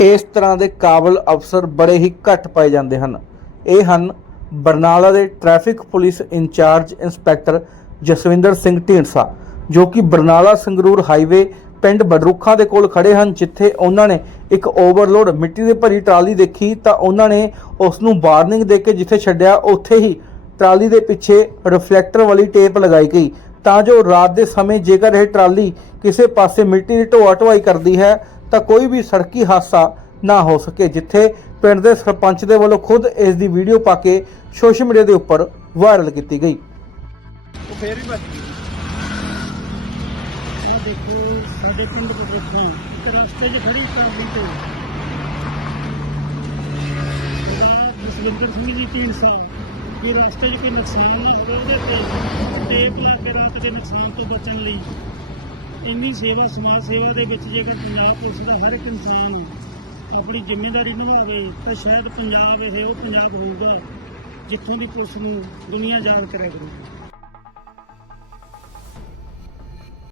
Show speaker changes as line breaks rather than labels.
ਇਸ ਤਰ੍ਹਾਂ ਦੇ ਕਾਬਲ ਅਫਸਰ ਬੜੇ ਹੀ ਘੱਟ ਪਾਏ ਜਾਂਦੇ ਹਨ। ਇਹ ਹਨ ਬਰਨਾਲਾ ਦੇ traffic police incharge inspector Jaswinder Singh Dhindsa, ਜੋ ਕਿ ਬਰਨਾਲਾ ਸੰਗਰੂਰ ਹਾਈਵੇ ਪਿੰਡ ਬਡਰੁੱਖਾਂ ਦੇ ਕੋਲ ਖੜੇ ਹਨ, ਜਿੱਥੇ ਉਹਨਾਂ ਨੇ ਇੱਕ ਓਵਰਲੋਡ ਮਿੱਟੀ ਦੀ ਭਰੀ ਟਰਾਲੀ ਦੇਖੀ। ਤਾਂ ਉਹਨਾਂ ਨੇ ਉਸ ਨੂੰ ਵਾਰਨਿੰਗ ਦੇ ਕੇ ਜਿੱਥੇ ਛੱਡਿਆ, ਉੱਥੇ ਹੀ ਟਰਾਲੀ ਦੇ ਪਿੱਛੇ ਰਿਫਲੈਕਟਰ ਵਾਲੀ ਟੇਪ ਲਗਾਈ ਗਈ। ਤਾਂ ਜੋ ਰਾਤ ਦੇ ਸਮੇਂ ਜੇਕਰ ਇਹ ਟਰਾਲੀ ਕਿਸੇ ਪਾਸੇ ਮਿੱਟੀ ਦੀ ਢੋਆ ਢੁਆਈ ਕਰਦੀ ਹੈ ਤਾਂ ਕੋਈ ਵੀ ਸੜਕੀ ਹਾਦਸਾ ਨਾ ਹੋ ਸਕੇ ਜਿੱਥੇ ਪਿੰਡ ਦੇ ਸਰਪੰਚ ਦੇ ਵੱਲੋਂ ਖੁਦ ਇਸ ਦੀ ਵੀਡੀਓ ਪਾ ਕੇ ਸੋਸ਼ਲ ਮੀਡੀਆ ਦੇ ਉੱਪਰ ਵਾਇਰਲ ਕੀਤੀ ਗਈ।
ਉਹ ਫੇਰ ਵੀ ਬਚ ਗਈ।
ਆਹ ਦੇਖੋ ਸਾਡੇ ਪਿੰਡ ਤੋਂ ਦੇਖੋ ਤੇ ਰਸਤੇ 'ਚ ਖੜੀ ਟਰਾਲੀ ਤੇ। ਉਹਦਾ ਜਸਵਿੰਦਰ ਸਿੰਘ ਜੀ ਟੀਨ ਸਾਹਿਬ ਵੀ ਰਸਤੇ 'ਚ ਕੋਈ ਨੁਕਸਾਨ ਨਾ ਹੋਵੇ ਉਹਦੇ ਤੇ ਟੇਪ ਲਾ ਕੇ ਰਾਤ ਦੇ ਨੁਕਸਾਨ ਤੋਂ ਬਚਣ ਲਈ। ਇੰਨੀ ਸੇਵਾ, ਸਮਾਜ ਸੇਵਾ ਦੇ ਵਿੱਚ ਜੇਕਰ ਪੰਜਾਬ ਪੁਲਿਸ ਦਾ ਹਰ ਇੱਕ ਇਨਸਾਨ ਆਪਣੀ ਜ਼ਿੰਮੇਵਾਰੀ ਨਿਭਾਵੇ, ਤਾਂ ਸ਼ਾਇਦ ਪੰਜਾਬ ਇਹ ਉਹ ਪੰਜਾਬ ਹੋਊਗਾ ਜਿੱਥੋਂ ਦੀ ਪੁਲਿਸ ਨੂੰ ਦੁਨੀਆ ਯਾਦ ਕਰਿਆ ਕਰੂ